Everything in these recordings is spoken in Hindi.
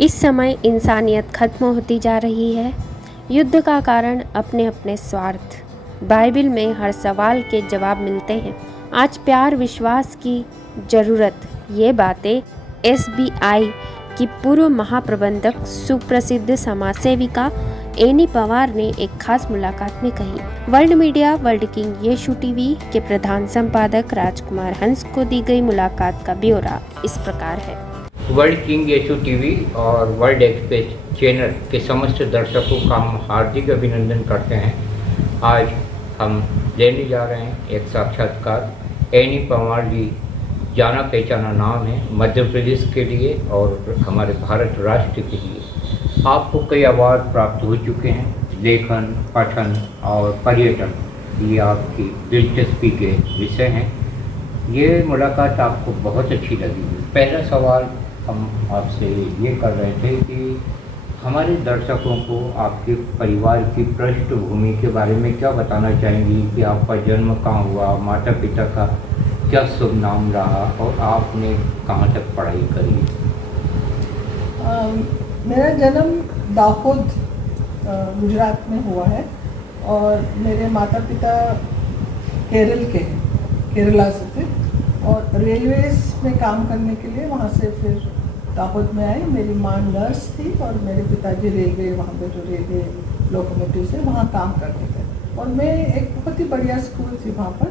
इस समय इंसानियत खत्म होती जा रही है। युद्ध का कारण अपने अपने स्वार्थ। बाइबिल में हर सवाल के जवाब मिलते हैं। आज प्यार विश्वास की ज़रूरत, ये बातें SBI की पूर्व महाप्रबंधक सुप्रसिद्ध समाजसेविका एनी पवार ने एक खास मुलाकात में कही। वर्ल्ड मीडिया वर्ल्ड किंग यीशु टीवी के प्रधान संपादक राजकुमार हंस को दी गई मुलाकात का ब्यौरा इस प्रकार है। वर्ल्ड किंग यीशु टीवी और वर्ल्ड एक्सप्रेस चैनल के समस्त दर्शकों का हम हार्दिक अभिनंदन करते हैं। आज हम लेने जा रहे हैं एक साक्षात्कार। एनी पवार जी जाना पहचाना नाम है मध्य प्रदेश के लिए और हमारे भारत राष्ट्र के लिए। आपको कई अवार्ड प्राप्त हो चुके हैं। लेखन, पठन और पर्यटन ये आपकी दिलचस्पी के विषय हैं। ये मुलाकात आपको बहुत अच्छी लगी। पहला सवाल हम आपसे ये कर रहे थे कि हमारे दर्शकों को आपके परिवार की पृष्ठभूमि के बारे में क्या बताना चाहेंगी कि आपका जन्म कहाँ हुआ, माता पिता का क्या शुभ नाम रहा और आपने कहाँ तक पढ़ाई करी? मेरा जन्म दाहोद गुजरात में हुआ है और मेरे माता पिता केरला से थे और रेलवेज में काम करने के लिए वहाँ से फिर दाहोद में आई। मेरी माँ नर्स थी और मेरे पिताजी रेलवे, वहाँ पे जो रेलवे लोकोमोटिव से वहाँ काम करते थे। और मैं एक बहुत ही बढ़िया स्कूल थी वहाँ पर,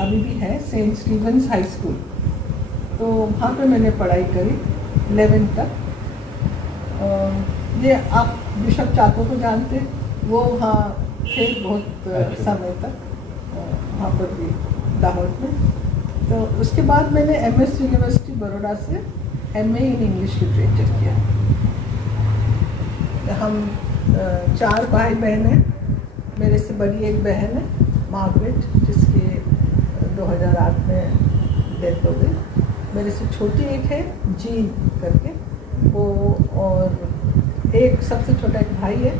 अभी भी है, सेंट स्टीवंस हाई स्कूल, तो वहाँ पे मैंने पढ़ाई करी 11th तक। ये आप बिशप चाको को जानते, वो वहाँ थे बहुत समय तक वहाँ पर भी दाहोद में। तो उसके बाद मैंने MS यूनिवर्सिटी बड़ौदा से MA इन इंग्लिश लिटरेचर किया। हम 4 भाई बहन हैं। मेरे से बड़ी एक बहन है मार्गरेट, जिसकी 2008 में डेथ हो गई। मेरे से छोटी एक है जीन करके वो, और एक सबसे छोटा एक भाई है,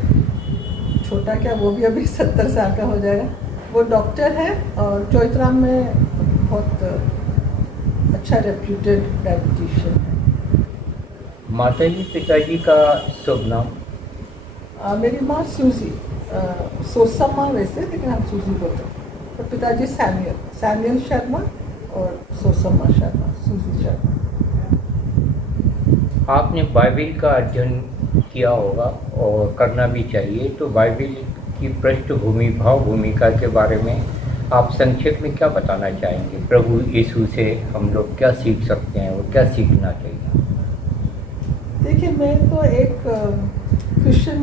छोटा क्या वो भी अभी 70 साल का हो जाएगा। वो डॉक्टर है और चौथराम में बहुत अच्छा रेप्यूटेड डायबिटिशियन है। माता जी पिताजी का शुभ नाम? मेरी माँ सूजी, सोसम्मा वैसे, लेकिन हम सूजी बोलते हैं। और पिताजी सैमुअल शर्मा और सोसम्मा शर्मा, सूजी शर्मा। आपने बाइबिल का अध्ययन किया होगा और करना भी चाहिए, तो बाइबिल की पृष्ठभूमि भाव भूमिका के बारे में आप संक्षेप में क्या बताना चाहेंगे? प्रभु यीशु से हम लोग क्या सीख सकते हैं और क्या सीखना चाहिए? देखिए, मैं तो एक क्रिश्चियन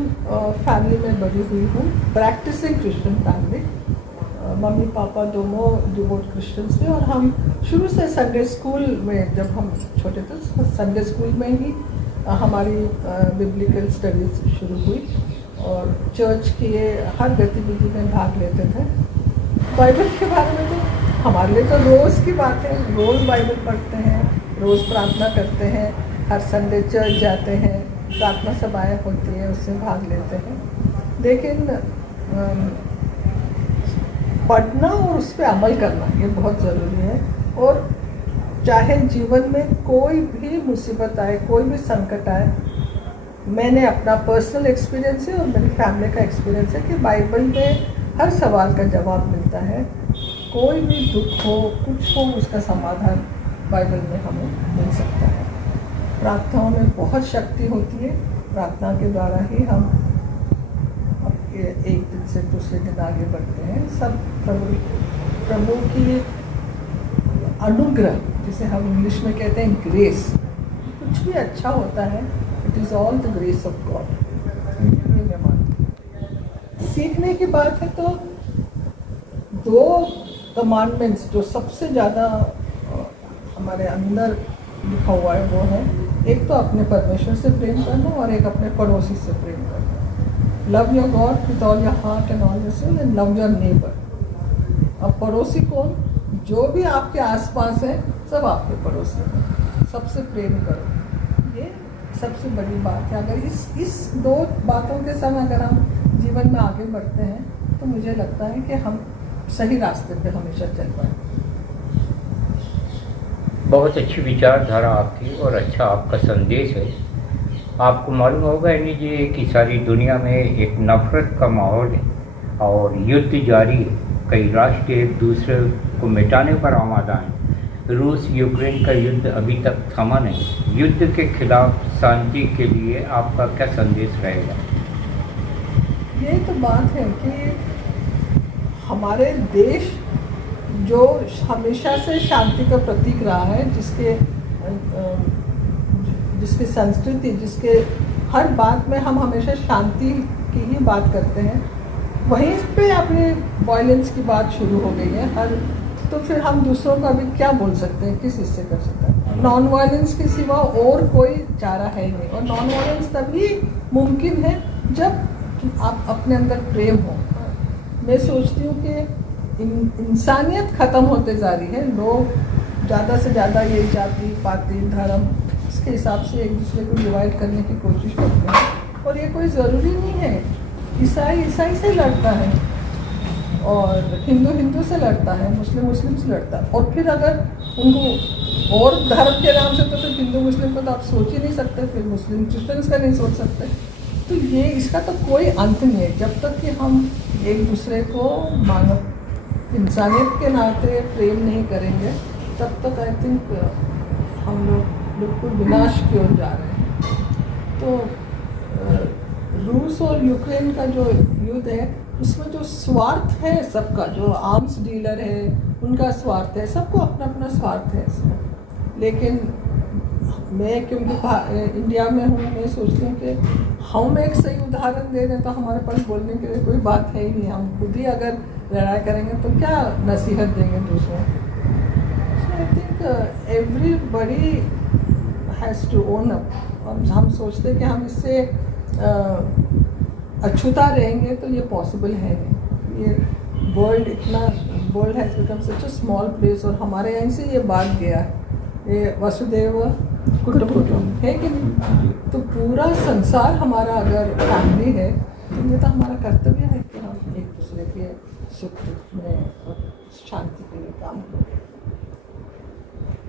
फैमिली में बड़ी हुई हूँ, practising Christian family. Mummy papa दोनों डिवोट क्रिश्चियंस थे और हम शुरू से संडे स्कूल में, जब हम छोटे थे संडे स्कूल में ही हमारी बिब्लिकल स्टडीज शुरू हुई और चर्च की हर गतिविधि में भाग लेते थे। बाइबल के बारे में तो हमारे लिए तो रोज़ की बात है, रोज़ बाइबल पढ़ते हैं, रोज़ प्रार्थना करते हैं, हर संडे चर्च जाते हैं, प्रार्थना सभाएँ होती हैं, उससे भाग लेते हैं। लेकिन पढ़ना और उस पर अमल करना ये बहुत ज़रूरी है। और चाहे जीवन में कोई भी मुसीबत आए, कोई भी संकट आए, मैंने अपना पर्सनल एक्सपीरियंस है और मेरी फैमिली का एक्सपीरियंस है कि बाइबल में हर सवाल का जवाब मिलता है। कोई भी दुख हो, कुछ हो, उसका समाधान बाइबल में हमें मिल सकता है। प्रार्थनाओं में बहुत शक्ति होती है। प्रार्थना के द्वारा ही हम एक दिन से दूसरे दिन आगे बढ़ते हैं। सब प्रभु की अनुग्रह, जिसे हम इंग्लिश में कहते हैं ग्रेस, कुछ भी अच्छा होता है, it is all the grace of God. ये मैं मानती हूँ। सीखने की बात है तो 2 कमांडमेंट्स जो सबसे ज़्यादा हमारे अंदर लिखा हुआ है वो है, एक तो अपने परमेश्वर से प्रेम करना और एक अपने पड़ोसी से प्रेम करना। Love your God with all your heart and all your soul and love your neighbour. अब पड़ोसी कौन? जो भी आपके आसपास है, सब आपके पड़ोसी हैं। सबसे प्रेम करो, ये सबसे बड़ी बात है। अगर इस 2 बातों के संग अगर हम जीवन में आगे बढ़ते हैं तो मुझे लगता है कि हम सही रास्ते पे हमेशा चल पाएंगे। बहुत अच्छी विचारधारा आपकी और अच्छा आपका संदेश है। आपको मालूम होगा यानी जी कि सारी दुनिया में एक नफरत का माहौल है और युद्ध जारी है। कई राष्ट्र एक दूसरे को मिटाने पर आमादा हैं। रूस यूक्रेन का युद्ध अभी तक थमा नहीं। युद्ध के खिलाफ शांति के लिए आपका क्या संदेश रहेगा? ये तो बात है कि हमारे देश जो हमेशा से शांति का प्रतीक रहा है, जिसकी संस्कृति, जिसके हर बात में हम हमेशा शांति की ही बात करते हैं, वहीं पे अपनी वायलेंस की बात शुरू हो गई है। तो फिर हम दूसरों को अभी क्या बोल सकते हैं, किस हिस्से कर सकते हैं? नॉन वायलेंस के सिवा और कोई चारा है नहीं। और नॉन वायलेंस तभी मुमकिन है जब आप अपने अंदर प्रेम हो। मैं सोचती हूँ कि इंसानियत ख़त्म होते जा रही है। लोग ज़्यादा से ज़्यादा ये जाति पाति धर्म इसके हिसाब से एक दूसरे को डिवाइड करने की कोशिश करते हैं। और ये कोई ज़रूरी नहीं है। ईसाई से लड़ता है और हिंदू से लड़ता है, मुस्लिम से लड़ता है। और फिर अगर उनको और धर्म के नाम से तो फिर हिंदू मुस्लिम को तो आप सोच ही नहीं सकते, फिर मुस्लिम क्रिश्चियंस का नहीं सोच सकते। तो ये इसका तो कोई अंत नहीं है। जब तक कि हम एक दूसरे को मानव इंसानियत के नाते प्रेम नहीं करेंगे, तब तक आई थिंक हम लोग बिल्कुल विनाश की ओर जा रहे हैं। तो रूस और यूक्रेन का जो युद्ध है, उसमें जो स्वार्थ है सबका, जो आर्म्स डीलर है उनका स्वार्थ है, सबको अपना अपना स्वार्थ है इसमें। लेकिन मैं क्योंकि इंडिया में हूँ, मैं सोचती हूँ कि हम एक सही उदाहरण दे दें तो हमारे पास बोलने के लिए कोई बात है ही नहीं। हम खुद ही अगर लड़ाई करेंगे तो क्या नसीहत देंगे दूसरों को? So I think everybody has to own up. हम सोचते हैं कि हम इससे अछूता रहेंगे तो ये पॉसिबल है नहीं। ये world has become such a small place. और हमारे यहाँ से ये बात गया है, ये वसुदेव कुटुंबकम है कि नहीं? तो पूरा संसार हमारा अगर फैमिली है तो ये तो हमारा कर्तव्य है कि हम एक दूसरे के सुख दुख में और शांति के लिए काम करें।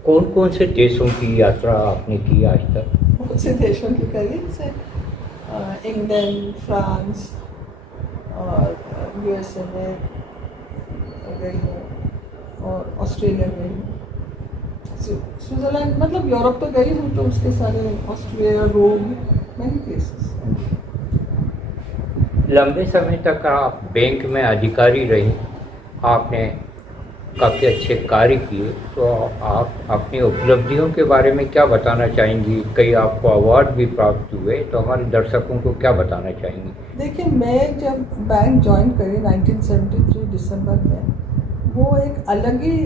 कौन कौन से देशों की यात्रा आपने की आज तक? बहुत से देशों की करी, जैसे इंग्लैंड, फ्रांस और USA में गई हूँ और ऑस्ट्रेलिया में, स्विट्ज़रलैंड, मतलब यूरोप तो गई हूँ। तो उसके सारे ऑस्ट्रेलिया, रोम, मैनी प्लेसेस। लंबे समय तक आप बैंक में अधिकारी रही, आपने काफ़ी अच्छे कार्य किए, तो आप अपनी उपलब्धियों के बारे में क्या बताना चाहेंगी? कई आपको अवार्ड भी प्राप्त हुए, तो हमारे दर्शकों को क्या बताना चाहेंगी? देखिए, मैं जब बैंक ज्वाइन करी 1973 दिसंबर में, वो एक अलग ही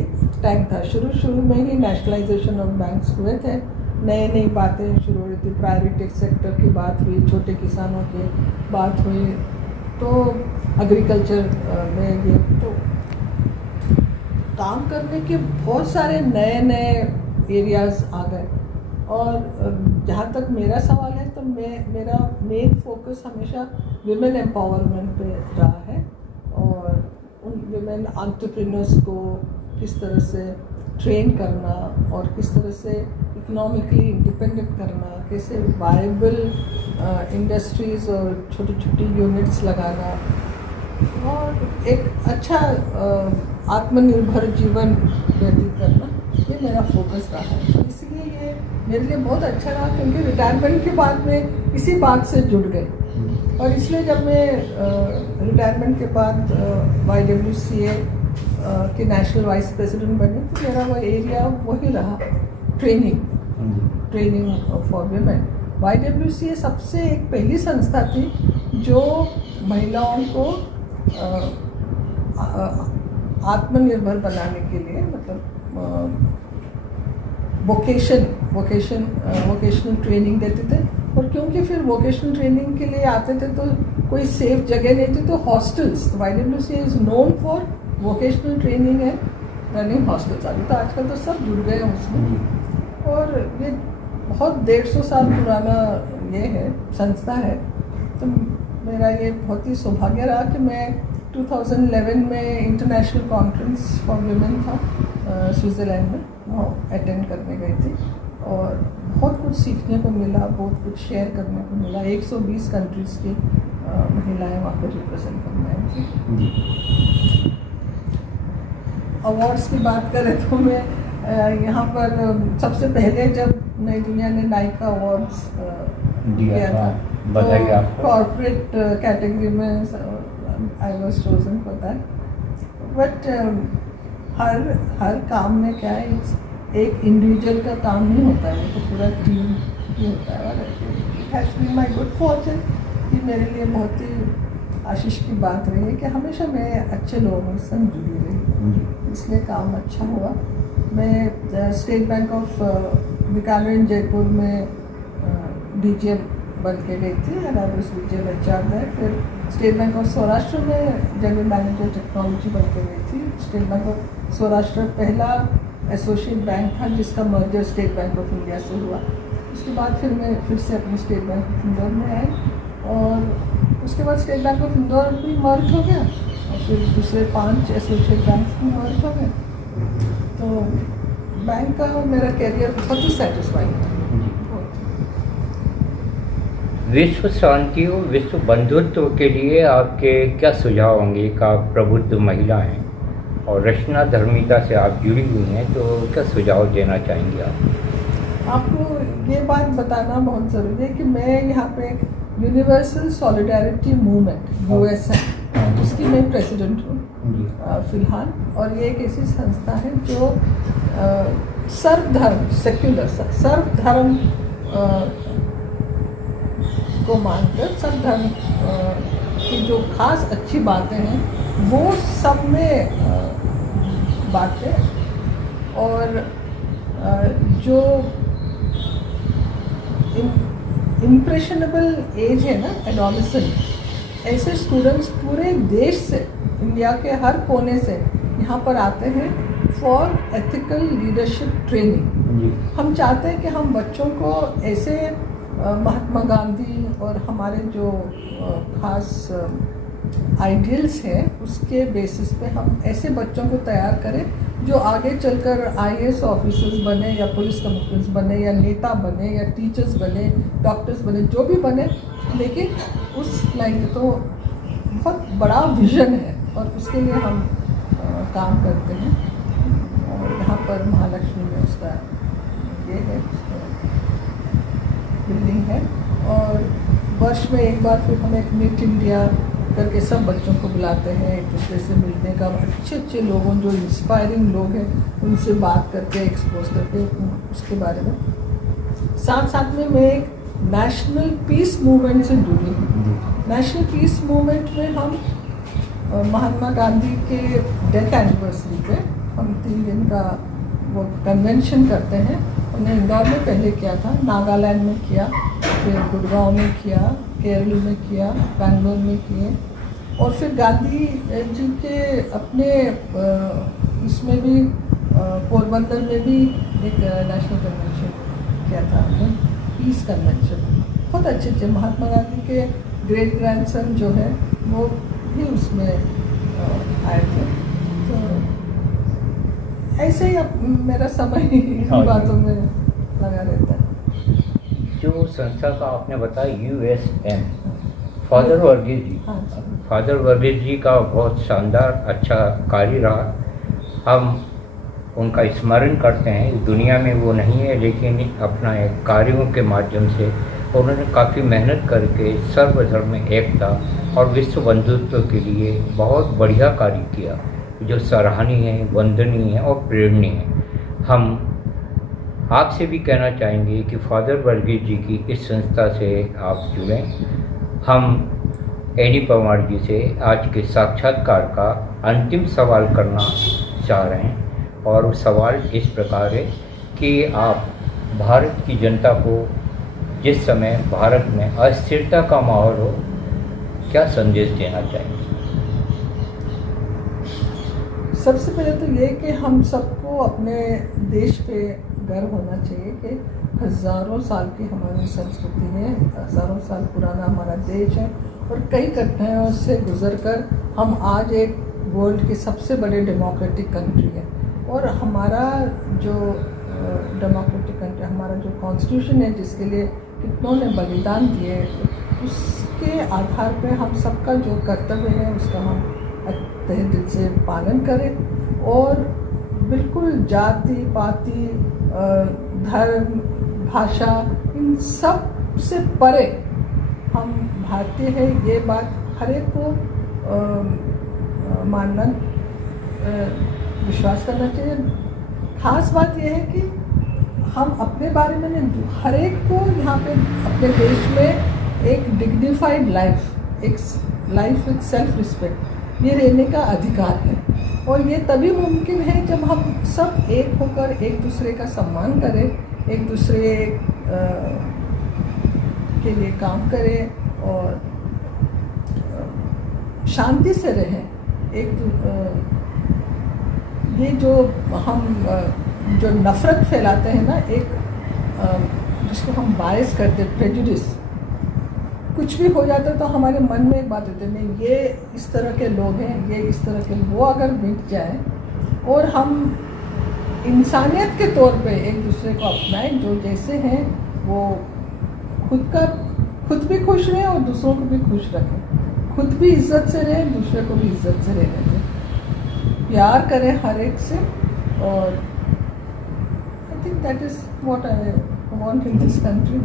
टाइम था। शुरू में ही नेशनलाइजेशन ऑफ बैंक्स हुए थे, नई बातें शुरू हो रही थी, प्रायोरिटी सेक्टर की बात हुई, छोटे किसानों की बात हुई, तो एग्रीकल्चर में ये तो काम करने के बहुत सारे नए एरियाज़ आ गए। और जहाँ तक मेरा सवाल है तो मेरा मेन फोकस हमेशा विमेन एम्पावरमेंट पे रहा है और उन विमेन एंटरप्रेन्योर्स को किस तरह से ट्रेन करना और किस तरह से इकोनॉमिकली इंडिपेंडेंट करना, कैसे वायबल इंडस्ट्रीज़ और छोटी यूनिट्स लगाना और एक अच्छा आत्मनिर्भर जीवन व्यतीत करना, ये मेरा फोकस रहा है। तो इसलिए ये मेरे लिए बहुत अच्छा रहा, क्योंकि रिटायरमेंट के बाद में इसी बात से जुड़ गई। और इसलिए जब मैं रिटायरमेंट के बाद YWCA के नेशनल वाइस प्रेसिडेंट बनी, तो मेरा वो एरिया वही रहा, ट्रेनिंग फॉर वीमेन। YWCA सबसे एक पहली संस्था थी जो महिलाओं को आत्मनिर्भर बनाने के लिए, मतलब वोकेशनल ट्रेनिंग देते थे। और क्योंकि फिर वोकेशनल ट्रेनिंग के लिए आते थे तो कोई सेफ जगह नहीं थी, तो hostels, YWCA is known for vocational training and running hostels. अभी तो आजकल तो सब जुड़ गए हैं उसमें। और ये बहुत 150 साल पुराना ये है, संस्था है। तो मेरा ये बहुत ही सौभाग्य रहा कि मैं 2011 में इंटरनेशनल कॉन्फ्रेंस फॉर विमेन था स्विट्ज़रलैंड में, वहाँ अटेंड करने गई थी। और बहुत कुछ सीखने को मिला, बहुत कुछ शेयर करने को मिला। 120 कंट्रीज़ की महिलाएं वहाँ पर रिप्रेजेंट करने आई थी। अवार्ड्स की बात करें तो मैं यहाँ पर सबसे पहले जब नई दुनिया ने नाइका अवार्ड्स दिया था, बधाई आपको। कॉर्पोरेट कैटेगरी में I was chosen for that. But हर काम में क्या है, एक इंडिविजुअल का काम नहीं होता है, तो पूरा टीम ही होता है। और it has been my good fortune कि मेरे लिए बहुत ही आशीष की बात रही है कि हमेशा मैं अच्छे लोगों से जुड़ी रही, इसलिए काम अच्छा हुआ। मैं state bank of Bikaner Jaipur में डीजीएम बन के गई थी, और आई वाज डीजीएम एचआर में। फिर स्टेट बैंक ऑफ सौराष्ट्र में जनरल मैनेजर टेक्नोलॉजी बन के गई थी। स्टेट बैंक ऑफ सौराष्ट्र पहला एसोसिएट बैंक था जिसका merger state bank of India से हुआ। उसके बाद फिर मैं फिर से अपने स्टेट बैंक ऑफ इंदौर में आई, और उसके बाद स्टेट बैंक ऑफ इंदौर भी मर्ज हो गया, और फिर दूसरे 5 एसोसिएट बैंक भी मर्ज हो गए। तो बैंक का मेरा कैरियर बहुत ही सेटिस्फाइंग था। विश्व शांति और विश्व बंधुत्व के लिए आपके क्या सुझाव होंगे? एक आप प्रबुद्ध महिला हैं और रचना धर्मिता से आप जुड़ी हुई हैं, तो क्या सुझाव देना चाहेंगे आप? आपको ये बात बताना बहुत ज़रूरी है कि मैं यहाँ पे एक यूनिवर्सल सॉलिडारिटी मूवमेंट USM, उसकी मैं प्रेसिडेंट हूँ फिलहाल। और ये एक ऐसी संस्था है जो सर्वधर्म सेक्युलर सर्वधर्म को मानकर, सर्वधर्म की जो खास अच्छी बातें हैं वो सब में बातें, और जो इम्प्रेशनेबल एज है ना, एडोलेसेंट, ऐसे स्टूडेंट्स पूरे देश से, इंडिया के हर कोने से यहाँ पर आते हैं फॉर एथिकल लीडरशिप ट्रेनिंग। हम चाहते हैं कि हम बच्चों को ऐसे महात्मा गांधी और हमारे जो खास आइडियल्स हैं उसके बेसिस पे हम ऐसे बच्चों को तैयार करें जो आगे चलकर IAS ऑफिसर्स बने, या पुलिस कमिश्नर्स बने, या नेता बने, या टीचर्स बने, डॉक्टर्स बने, जो भी बने, लेकिन उस लाइन तो बहुत बड़ा विजन है और उसके लिए हम काम करते हैं। और यहाँ पर महालक्ष्मी में उसका ये है, बिल्डिंग है, और वर्ष में एक बार फिर हम एक मीट इंडिया करके सब बच्चों को बुलाते हैं, एक दूसरे से मिलने का, अच्छे लोगों जो इंस्पायरिंग लोग हैं उनसे बात करके, एक्सपोज करके उसके बारे में। साथ में मैं एक नेशनल पीस मूवमेंट से जुड़ी हूँ। नेशनल पीस मूवमेंट में हम महात्मा गांधी के डेथ एनिवर्सरी पे हम 3 दिन का वो कन्वेंशन करते हैं। हमने इंदौर में पहले किया था, नागालैंड में किया, फिर गुड़गांव में किया, केरल में किया, बेंगलोर में किए, और फिर गांधी जी के अपने इसमें भी पोरबंदर में भी एक नेशनल कन्वेंशन किया था हमने, पीस कन्वेंशन। बहुत अच्छे महात्मा गांधी के ग्रेट ग्रैंडसन जो है वो भी उसमें आए थे। तो ऐसे ही अब मेरा समय इन बातों में लगा रहता है। जो संस्था का आपने बताया USM, फादर वर्गीस जी, फादर वर्गीस जी का बहुत शानदार अच्छा कार्य रहा। हम उनका स्मरण करते हैं। इस दुनिया में वो नहीं है, लेकिन अपना एक कार्यों के माध्यम से उन्होंने काफ़ी मेहनत करके सर्वधर्म एकता और विश्व बंधुत्व के लिए बहुत बढ़िया कार्य किया, जो सराहनीय है, वंदनीय है और प्रेरणीय है। हम आपसे भी कहना चाहेंगे कि फादर वर्गीस जी की इस संस्था से आप जुड़ें। हम एनी परमार जी से आज के साक्षात्कार का अंतिम सवाल करना चाह रहे हैं, और वो सवाल इस प्रकार है कि आप भारत की जनता को, जिस समय भारत में अस्थिरता का माहौल हो, क्या संदेश देना चाहेंगे? सबसे पहले तो ये कि हम सबको अपने देश पे गर्व होना चाहिए कि हज़ारों साल की हमारी संस्कृति है, हज़ारों साल पुराना हमारा देश है, और कई घटनाओं से गुजरकर हम आज एक वर्ल्ड के सबसे बड़े डेमोक्रेटिक कंट्री है। और हमारा जो डेमोक्रेटिक कंट्री, हमारा जो कॉन्स्टिट्यूशन है जिसके लिए कितनों ने बलिदान दिए, उसके आधार पे हम सबका जो कर्तव्य है उसका हम तहे दिल से पालन करें और बिल्कुल जाति पाति धर्म भाषा इन सब से परे हम भारतीय हैं, ये बात हर एक को मानना विश्वास करना चाहिए। खास बात यह है कि हम अपने बारे में नहीं, हर एक को यहाँ पे अपने देश में एक डिग्निफाइड लाइफ, एक लाइफ विद सेल्फ रिस्पेक्ट, ये रहने का अधिकार है। और ये तभी मुमकिन है जब हम सब एक होकर एक दूसरे का सम्मान करें, एक दूसरे के लिए काम करें और शांति से रहें। ये जो हम जो नफ़रत फैलाते हैं ना, एक जिसको हम बायस करते हैं, प्रेजुडिस, कुछ भी हो जाता है तो हमारे मन में एक बात होती है, नहीं ये इस तरह के लोग हैं, ये इस तरह के, वो अगर मिट जाए और हम इंसानियत के तौर पे एक दूसरे को अपनाएं, जो जैसे हैं वो खुद भी खुश रहें और दूसरों को भी खुश रखें, खुद भी इज्जत से रहें, दूसरे को भी इज्जत से रहने दें, प्यार करें हर एक से। और I think that is what I want in this country.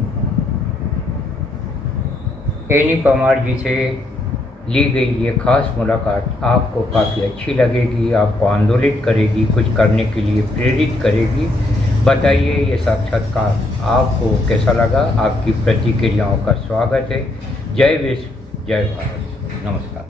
एनी परमार जी से ली गई ये खास मुलाकात आपको काफ़ी अच्छी लगेगी, आपको आंदोलित करेगी, कुछ करने के लिए प्रेरित करेगी। बताइए ये साक्षात्कार आपको कैसा लगा? आपकी प्रतिक्रियाओं का स्वागत है। जय विश्व, जय भारत, नमस्कार।